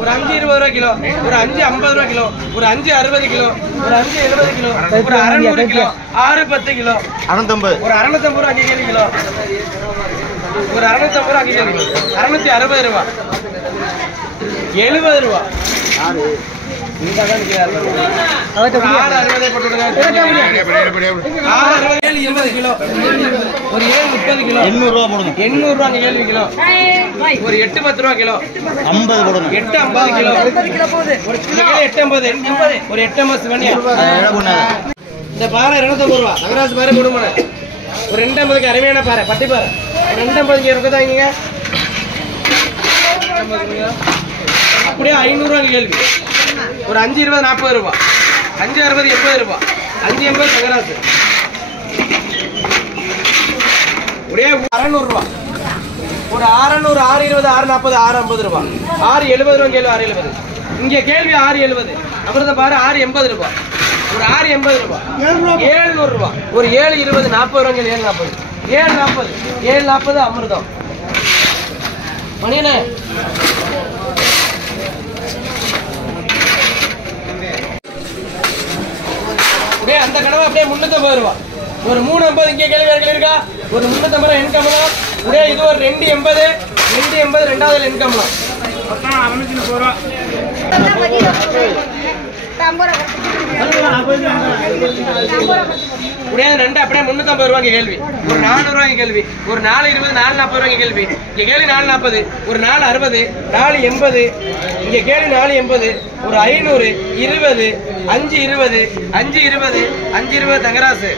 ஒரு 5 20 ரூபா கிலோ, ஒரு 5 50 ரூபா கிலோ, ஒரு 5 60 கிலோ, ஒரு 5 70 கிலோ, ஒரு 600 கிலோ, 6 10 கிலோ, 650, ஒரு 650 ரூபா 5 கேஜி கிலோ, ஒரு 650 ரூபா 5 கேஜி கிலோ, 660 ரூபா, 70 ரூபா. இந்த தான் நிக்கிறாரு. அவட்ட 660 போட்டுடுங்க. 660 20 கிலோ. ஒரு 7 30 கிலோ. 800 ரூபாய் போடுங்க. 800 ரூபாய் அங்க கேள்வி கிலோ. ஒரு 8 10 ரூபாய் கிலோ. 50 போடுங்க. 8 50 கிலோ. 80 கிலோ போகுது. ஒரு கிலோ 8 50. ஒரு 8 50 பண்ணியா? இந்த பாறை 250 ரூபாய். நகராஜ் பாறை போடுங்க. ஒரு 250க்கு அருமையான பாறை, பட்டி பாறை. 250 ரொக்க தாங்க. அப்படியே 500 ரூபாய் கேள்வி. ஒரு 5 20 40 ரூபாய், 5 60 80 ரூபாய், 5 80 தங்கராசு. ஒரே 600 ரூபாய். ஒரு 600 6 20 6 40 6 50 ரூபாய், 6 70 ரூபாய் கேள்வி. 6 70 இங்க கேள்வி 6 70. அப்புறம் பாரு 6 80 ரூபாய். ஒரு 6 80 ரூபாய், 700 ரூபாய். ஒரு 7 20 40 ரூபாய் கேள்வி. 7 40 7 40 7 40 அமிர்தம் மணியனே. அந்த கடவை அப்படியே 350 ரூபாய். ஒரு 350 இங்கே கேள்வி இருக்கா? ஒரு 350 ரூபாய் இன்கம்லாம். அப்படியே இது ஒரு 280 280 ரெண்டாவது இன்கம்லாம். மொத்தம் 630 ரூபாய். அப்படியே ரெண்டு அப்படியே 350 ரூபாய்க்கு கேள்வி. ஒரு 400 ரூபாய்க்கு கேள்வி. ஒரு 4 20 4 40 ரூபாய்க்கு கேள்வி. இங்க கேள்வி 4 40, ஒரு 4 60, 4 80, இங்க கேள்வி 4 80, ஒரு 500 20 5 20 5 20 5 20 தங்கராசு.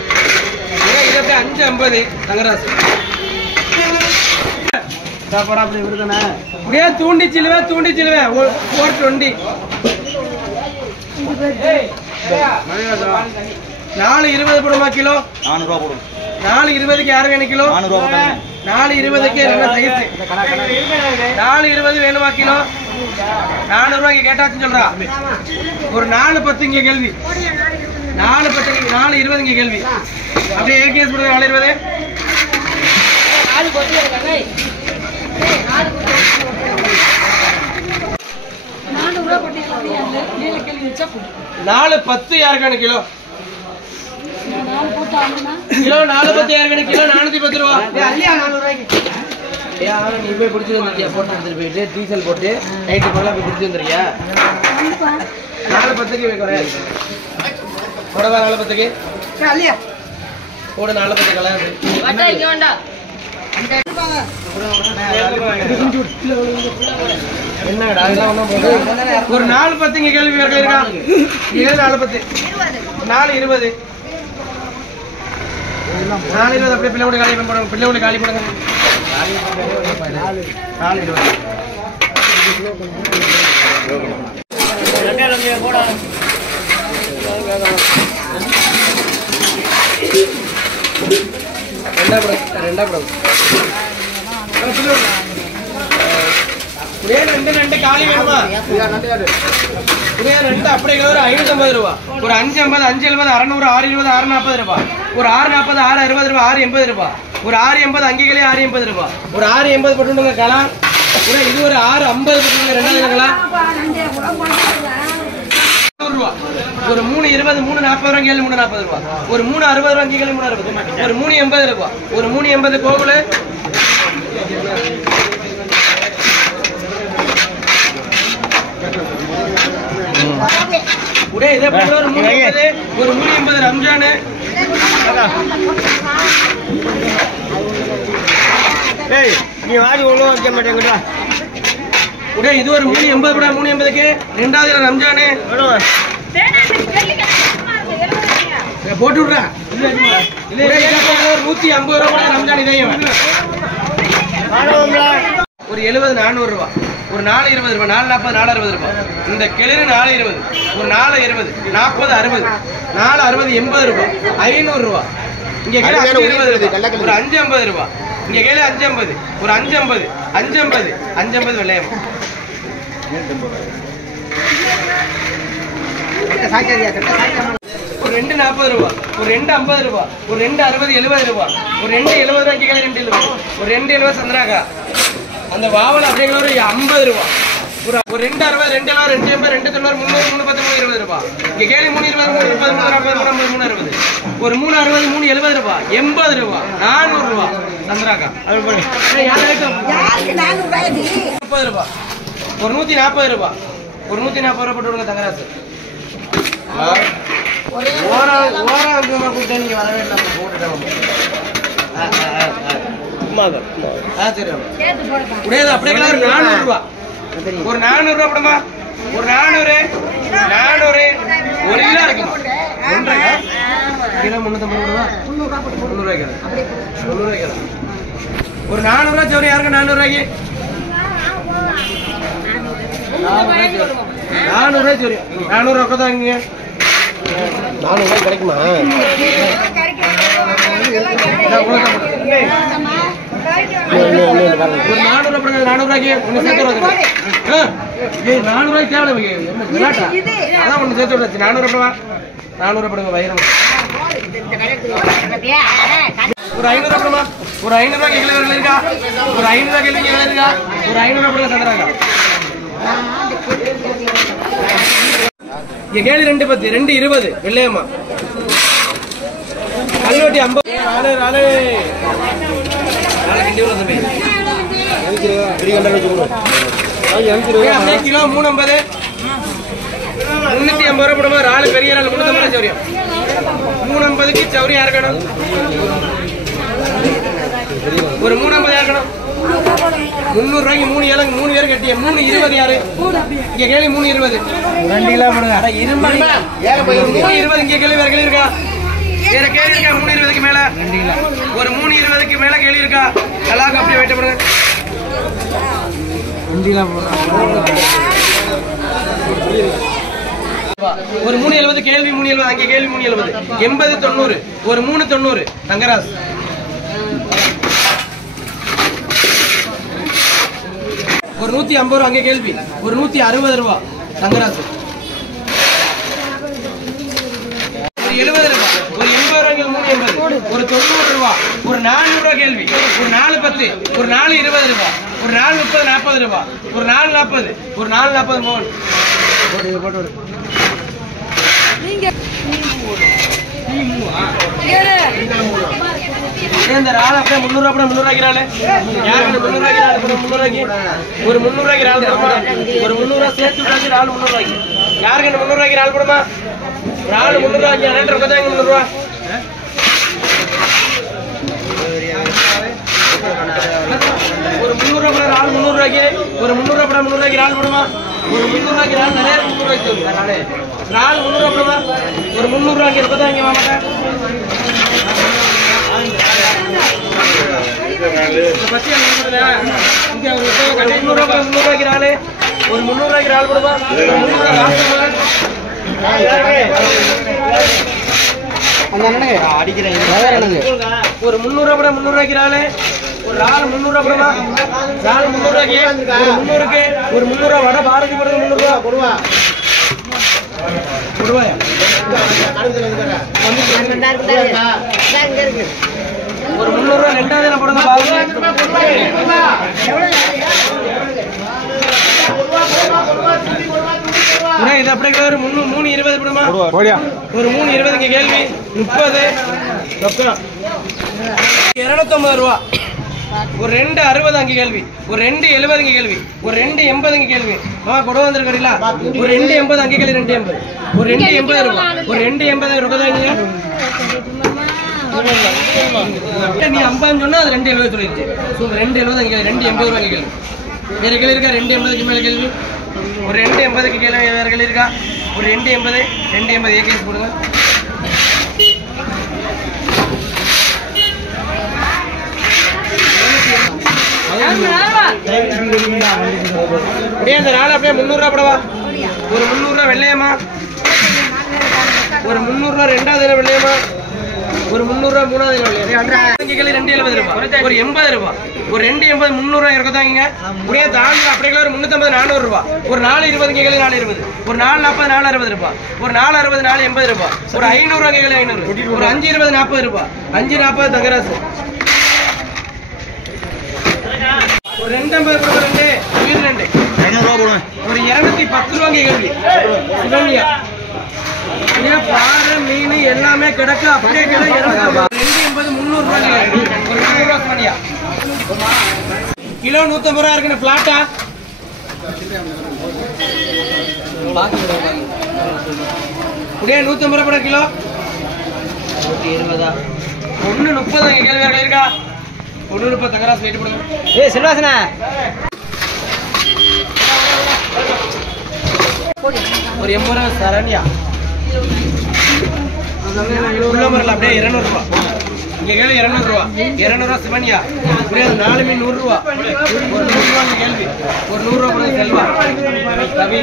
இது அப்படியே 5 50 தங்கராசு. அப்படியே தூண்டி சிலுவை 420. 4 20 போடுமா கிலோ? 400 ரூபாய் போடும். 4 20க்கு யாரு வேணும் கிலோ? 400 ரூபாய். 4 20க்கு என்ன சைஸ்? 4 20 வேணுமா கிலோ? 400 ரூபாய்க்கு கேட்டாச்சுன்னு சொல்றா. ஒரு 4 10 இங்க கேள்வி. 4 10 4 20 இங்க கேள்வி. அப்படியே ஏகேஸ் போடுங்க. 4 20 4 10 யாருக்கான கிலோ? கிலோ 4 10 யாருக்கான கிலோ? 410 ரூபா. நீ போய் பிடிச்சி வந்துருக்கியா? போட்டு வந்துட்டு போயிட்டு டீசல் போட்டு நைட்டு போல போய் பிடிச்சி வந்துருக்கியா? 4 10க்கு குறையாது. போடவா 4 10க்கு? போட 4 10 கலர். என்னடா இதெல்லாம் ஒண்ணும் போகுது. ஒரு 4 10 இங்க கேள்வி இருக்கா? 4 10 4 20 4 20 அப்படியே பிள்ளையோட காலி பண்ணுங்க. பிள்ளையோட காலி பண்ணுங்க. 4 20 ரெண்டா படம் ரெண்டு காலி வேணுமா? ரெண்டு அப்படியே ஒரு 550 ரூபா. ஒரு 5 50 5 70 600 6 20 6 40 ரூபாய். ஒரு 6 40 6 60 ரூபாய். 6 80 ரூபாய். ஒரு 6 80 அங்கேகளே 6 80 ரூபாய். ஒரு 6 80 போட்டுங்க கலா. இது ஒரு 6 50 போட்டுங்க ரெண்டாவது கலா. ஒரு 3 20 3 40 ரூபாய் கேள்வி. 3 40 ரூபாய். ஒரு 3 60 ரூபாய் கேள்வி. 3 60. ஒரு 3 80 ரூபாய். ஒரு 3 80 கோகுல. உடே இதே போல ஒரு 380 ஒரு 380 ரம்ஜான். ஏய் நீ வாடி ஒழுங்கா வைக்க மாட்டேங்கடா. உடே இது ஒரு 380 கூட. 380க்கு ரெண்டாவது ரம்ஜான் போட்டு விடுறா. இல்ல 150 ரூபாய் ரம்ஜான் இதையும் ஒரு 70 400 ரூபாய். ஒரு 4 20 ரூபாய். 4 40 4 60 ரூபாய். இந்த கிளறு 4 20. ஒரு 4 20 40 60 4 60 80 ரூபாய். 500 ரூபாய். இங்க கேளு 520 ஒரு 550 ரூபாய். இங்க கேளு 550 ஒரு 550 550 550 வெள்ளையம். ஒரு 2 40 ரூபாய். ஒரு 2 50 ரூபாய். ஒரு 2 60 70 ரூபாய். ஒரு 2 70 ரூபாய் கேளு. 2 70 ஒரு 2 70 சந்திராகா. அந்த வாவல் அப்படிங்கிற ஒரு 50 ரூபாய். ஒரு 260 2 2 2 3 20 ரூபாய். இங்க கேலி 3 20 30 40 50 60 ஒரு 360 370 ரூபாய் 80 ரூபாய் 400 ரூபாய் சந்திராக்கா அது போடு. யாருக்கு 30 ரூபாய் ஒரு 140 ரூபாய் ஒரு 140 ரூபாய் போட்டு விடுங்க தங்கராசு. ஓரா கூப்பிட்டு நீங்க வரவே இல்லை போட்டுட்டேன். சரி முடியாது அப்படியே 400 ரூபாய் ஒரு 400 ரூபாய் போடுமா ஒரு 400 ஒரு கிலோ இருக்கு 1 கிலோ 350 ரூபாய் 300 ரூபாய்க்கு ஒரு 400 ரூபாய் சரி யாருக்கு 400 ரூபாய்க்கு 400 ரூபாய் சரி 400 ரூபாய் தான் இங்க 400 ரூபாய் கிடைக்குமா? ஒரு 400 ரூபாய் 400 ரூபாய்க்கு ஒண்ணு சேர்த்து 400 ரூபாய்க்கு தேவை அதான் ஒண்ணு சேர்த்து விடாச்சு 400 ரூபாய் 400 ரூபாய் வயிறு ஒரு 500 ரூபாய்மா ஒரு 500 ரூபாய் கேள்வி இருக்கா ஒரு 500 ரூபாய் கேள்வி இருக்கா ஒரு 500 ரூபாய் தந்துறாங்க. இங்க கேள்வி 210 220 வெள்ளையம்மா கல்வெட்டி 50 கிலோ 350 350 ரூபாய் போடுமா ஆளு பெரிய ஆள் 350 சௌரியம் 350க்கு சௌரியம் யாருக்கணும் ஒரு 350 யாருக்கணும் 300 ரூபாய்க்கு 3 ஏழு 3 பேர் கட்டிய 320 யாரு இங்க கேள்வி 320 2 கிலோ போடுங்க 320 இங்க கேள்வி வேற கேள்வி இருக்கா வேற கேள்வி இருக்கா 320க்கு மேல ஒரு 320க்கு மேல கேள்வி இருக்கா நல்லா அப்படியே வெயிட் பண்ணுங்க 2 கிலோ ஒரு 370 கேள்வி 370 அங்க கேள்வி 370 80 90 ஒரு 390 தங்கராஜ் ஒரு 150 ரூபாய் அங்க கேள்வி ஒரு 160 ரூபாய் தங்கராஜ் ஒரு 70 ரூபாய் ஒரு 80 ரூபாய் 380 ஒரு 90 ரூபாய் ஒரு 400 ரூபாய் கேள்வி ஒரு 410 ஒரு 420 ரூபாய் ஒரு 430 40 ரூபாய் ஒரு 440 ஒரு 440 மோன் போடு நீங்க இந்த ரால் அப்படியே 300 ரூபாய் 300 ரூபாய்க்குறாளே யாருக்கு 300 ரூபாய்க்குறாளே 300 ரூபாய்க்கு ஒரு 300 ரூபாய்க்கு ரால் போடுமா ஒரு 300 ரூபாய் சேர்த்து விட்டாச்சு ரால் 300 ரூபாய்க்கு யாருக்கு 300 ரூபாய்க்கு ரால் போடுமா ரால் 300 ரூபாய்க்கு 2 ரூபாய் 300 ரூபாய் ஒரு 300 ரூபாய் ரால் 300 ரூபாய்க்கு ஒரு 300 ரூபாய் 300 ரூபாய்க்கு ரால் போடுமா ஒரு 300 ரூபாய்க்கு ரால் நிறைய 300 ரூபாய்க்கு சொல்லுங்க ரால் 300 ரூபாய் ஒரு 300 ரூபாய்க்கு இருக்கதா இங்க வாங்க பத்தி இங்க ஒரு 300 ரூபாய்க்கு ரால் ஒரு 300 ரூபாய்க்கு ரால் போடுமா 300 ஒரு 300 ரூபாய் 300 ரூபாய்க்கு ரால் ஒரு ரால் 300 ரூபாய் ரால் 300 ரூபாய்க்கு ஒரு 300க்கு ஒரு 300 ரூபாய் வடை பாரதி போடுறது 300 ரூபாய் போடுவாயா ஒரு 300 ரூபாய் ரெண்டாவது போடுங்க இது அப்படியே ஒரு 320 போடுமா ஒரு 320 கேள்வி 30 250 ரூபாய் ஒரு 260 அங்க கேள்வி ஒரு 270 கேள்வி ஒரு 280 கேள்வி கொடு வந்திருக்கீங்களா ஒரு 280 அங்க கேள்வி 280 ஒரு 280 ரூபாய் ஒரு 280 ரூபாய் நீ 50 சொன்னா அது 270 சொல்லிருச்சு 270 அங்க 280 ரூபாய் கேள்வி வேற கேள்வி இருக்கா 280க்கு மேல கேள்வி ஒரு 280க்கு கேள்வி வேற கேள்வி இருக்கா ஒரு 280 ஏகேஸ் போடுங்க அப்படியே அந்த ரால் அப்படியே 300 ரூபாய் போடவா ஒரு 300 ரூபாய் வெள்ளையம்மா ஒரு 300 ரூபாய் ரெண்டாவது வெள்ளையம்மா ஒரு 300 ரூபாய் மூணாவது வெள்ளையா 270 ரூபாய் ஒரு 80 ரூபாய் ஒரு 280 300 ரூபாய் இருக்கதாங்க அப்படியே தாண்டி அப்படியே ஒரு 350 400 ரூபாய் ஒரு 420 கேள்வி 420 ஒரு 440 460 ரூபாய் ஒரு 460 480 ரூபாய் ஒரு 500 ரூபாய் கேள்வி 500 ஒரு 520 40 ரூபாய் 540 தங்கராசு ஒரு 250 கொடுங்க. உயிர் 2 200 ரூபா போடுங்க. ஒரு 210 ரூபாய்க்கு கேள்வி. சிவன்யா பாறை மீன் எல்லாமே கிடக்கு. அப்படியே கிலோ 280 300 ரூபாய்க்கு கேள்வி. ஒரு 200 ரூபா சிவன்யா. கிலோ 150 ரூபா இருக்குன்னு பிளாட்டா அப்படியே 150 ரூபா கிலோ. 120 130 கேள்வி இருக்கா? 130 தங்கராசு வெயிட் பண்ணுங்க. ஏய் செல்வாசனா ஒரு 80 ரூபா சரண்யா. உள்ள மரல அப்படியே 200 ரூபா. இங்க கேள்வி 200 ரூபா. 200 ரூபா சிவன்யா. அப்படியே 4 மீன் 100 ரூபா. ஒரு 100 ரூபா கேள்வி. ஒரு 100 ரூபா கொடுங்க செல்வா. ரவி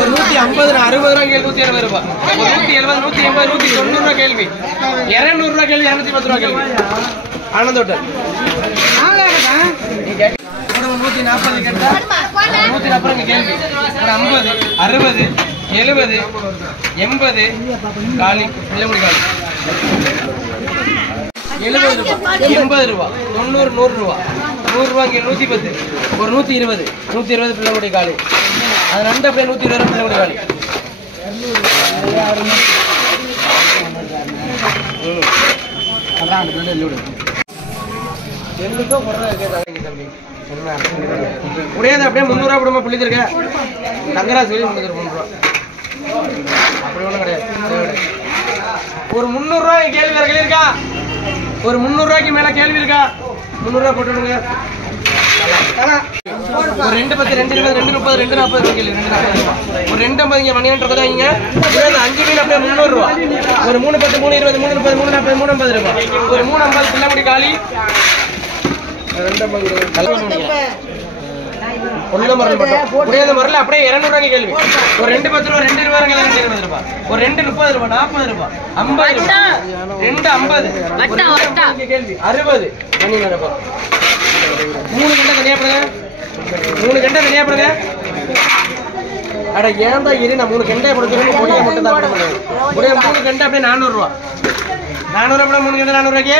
ஒரு 150 60 ரூபா கேள்வி. 170 ரூபா. ஒரு 170 180 190 ரூபா கேள்வி. 200 ரூபா கேள்வி. 210 ரூபா கேள்வி. ஆனந்த ஹோட்டல் 140 கேட்டா 140 கேள்வி. ஒரு 50 60 70 80 காலி இளமுடி காலி 70 ரூபா 80 ரூபா 90 100 ரூபா 100 ரூபா இங்கே 110 ஒரு 120 120 பிள்ளைமுடி காலி. அது ரெண்டு அப்படியே 120 பிள்ளைமுடி காலி. முடியாது அப்படியே 300 ரூபா போடுமா பிள்ளைங்க. தங்கராசு வெளியே 300 ரூபா அப்படி ஒன்றும் கிடையாது. ஒரு 300 ரூபாய் கேள்வி வேற கேள்வி இருக்கா? ஒரு 300 ரூபாய்க்கு மேல கேள்வி இருக்கா? 300 ரூபாய் போட்டுடுங்க. ஒரு 210 220 230 240 கேள்வி 240 ஒரு 250 இங்க மணியன் இருக்கதா இங்க 5 மீன் அப்படியே 300 ரூபா. ஒரு 310 320 330 340 350 ரூபா. ஒரு 350 பிள்ளைமுடி காலி. 250 ஒண்ணு மரல் மட்டும் முடியாத மரல அப்படியே 200 ரூபாய்க்கு கேள்வி. ஒரு 210 ரூபா 220 ரூபாய் 220 ரூபாய். ஒரு 230 ரூபாய் 40 ரூபாய் 50 ரூபாய் 250 கேள்வி 60 மணி நடப்பா. 3 கண்டை தனியா போடுங்க. 3 கண்டை தனியா போடுங்க. அட ஏன்டா இரு நான் 3 கண்டை போடுறேன். பொடியை மட்டும் தான் போடுறேன். ஒரே 3 கண்டை அப்படியே 400 ரூபாய். 400 ரூபாய் 3 கண்டை 400 ரூபாய்க்கு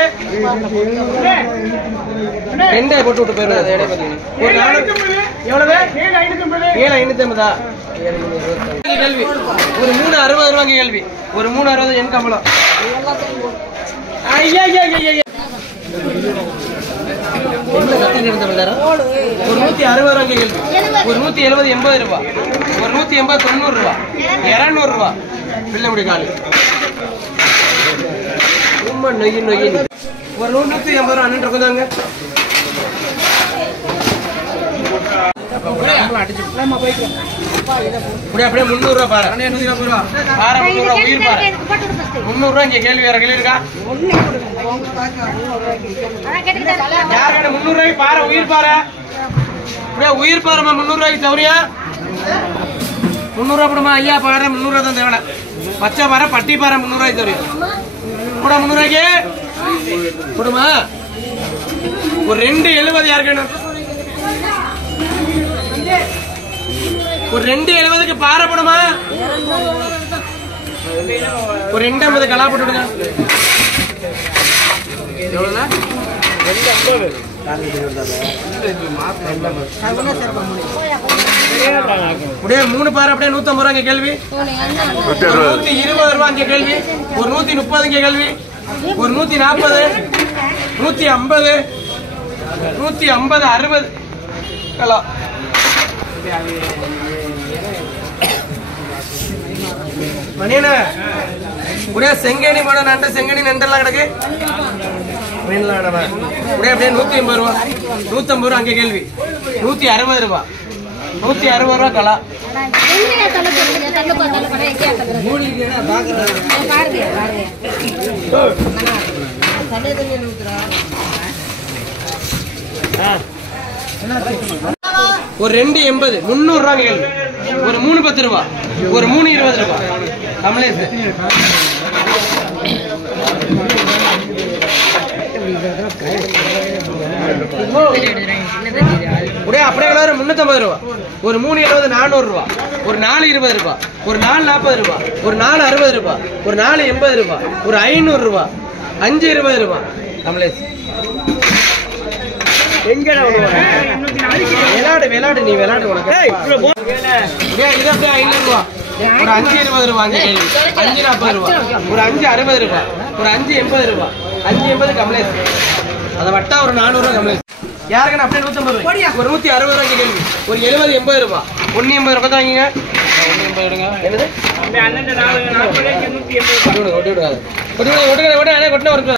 கண்டை போட்டு விட்டு போயிடுறது. எடை பாத்தீங்க ஒரு 400 எவ்வளவு 7550 கேள்வி. ஒரு 360 ரூபாய்க்கு கேள்வி. ஒரு 360 என் கம்பளம். ஐயா ஐயா ஐயா ஒரு 160 ரூபாய்க்கு கேள்வி. ஒரு 170 80 ரூபாய். ஒரு 180 90 ரூபாய் 200 ரூபாய் பிள்ளைமுடி காலி. ரொம்ப நொய்யு நொய்யு. ஒரு 180 ரூபா அண்ணன் இருக்குதாங்க. அப்படியே 300 ரூபா பாரு. 120 ரூபா பாரு. 300 ரூபா உயிர் பாரு. 300 ரூபா இங்க கேள்வி வேற கேள்வி இருக்கா? யாரு 300 ரூபாய்க்கு பாரு உயிர் பாரு. அப்படியே உயிர் பாருமா 300 ரூபாய்க்கு சௌரியா. 300 ரூபா போடுமா ஐயா பாரு. 300 ரூபா தான் தேவை. பச்சை பாரு பட்டி பாரு 300 ரூபாய்க்கு சௌரியா கூட 300 ரூபாய்க்கு போடுமா. ஒரு 270 யாருக்கு? ஒரு 270க்கு பாறை போடுமா. ஒரு 250 கலா போட்டுடுங்க. எவ்வளவு? 250 அப்படியே 3 பாறை அப்படியே 150 ரூபாய்க்கு கேள்வி. 120 ரூபாய்க்கு கேள்வி. ஒரு 130 கேள்வி. ஒரு 140 150 150 60 கலா. மணியன அப்படியே செங்கேணி போட நண்டு செங்கேணி நண்டெல்லாம் கிடக்கு. அப்படியே 150 ரூபா 150 ரூபா அங்கே கேள்வி. 160 ரூபா 160 ரூபா கலா. ஒரு 280 300 ரூபா கேள்வி. ஒரு 310 ரூபா. ஒரு 320 ரூபா கமலேஷ். அப்படியே 350 ரூபா. ஒரு 370 400 ரூபா. ஒரு 420 ரூபா. ஒரு 440 ரூபா. ஒரு 460 ரூபா. ஒரு 480 ரூபா. ஒரு 500 ரூபா 520 ரூபா கமலேஷ். எங்கடா விளையாடு விளையாடு நீ விளையாடு உனக்கு இது அப்படியே 500 ரூபா ஒரு 5 20 ரூபா அஞ்சு கேள்வி 5 40 ரூபா ஒரு 5 60 ரூபா ஒரு 5 80 ரூபா 5 80 கமலேஷ் அதை வட்டா ஒரு 400 ரூபா கமலேஷ் யாருக்குன்னு அப்படியே 150 ரூபாய் ஒரு 160 ரூபா கேள்வி ஒரு 70 80 ரூபா 180 ரூபா தாங்க 180 எடுங்க என்னது அப்படியே அண்ணன் 440 180 ஒட்டி விடுங்க ஒட்டி விடுங்க ஒட்டி விடுங்க ஒரு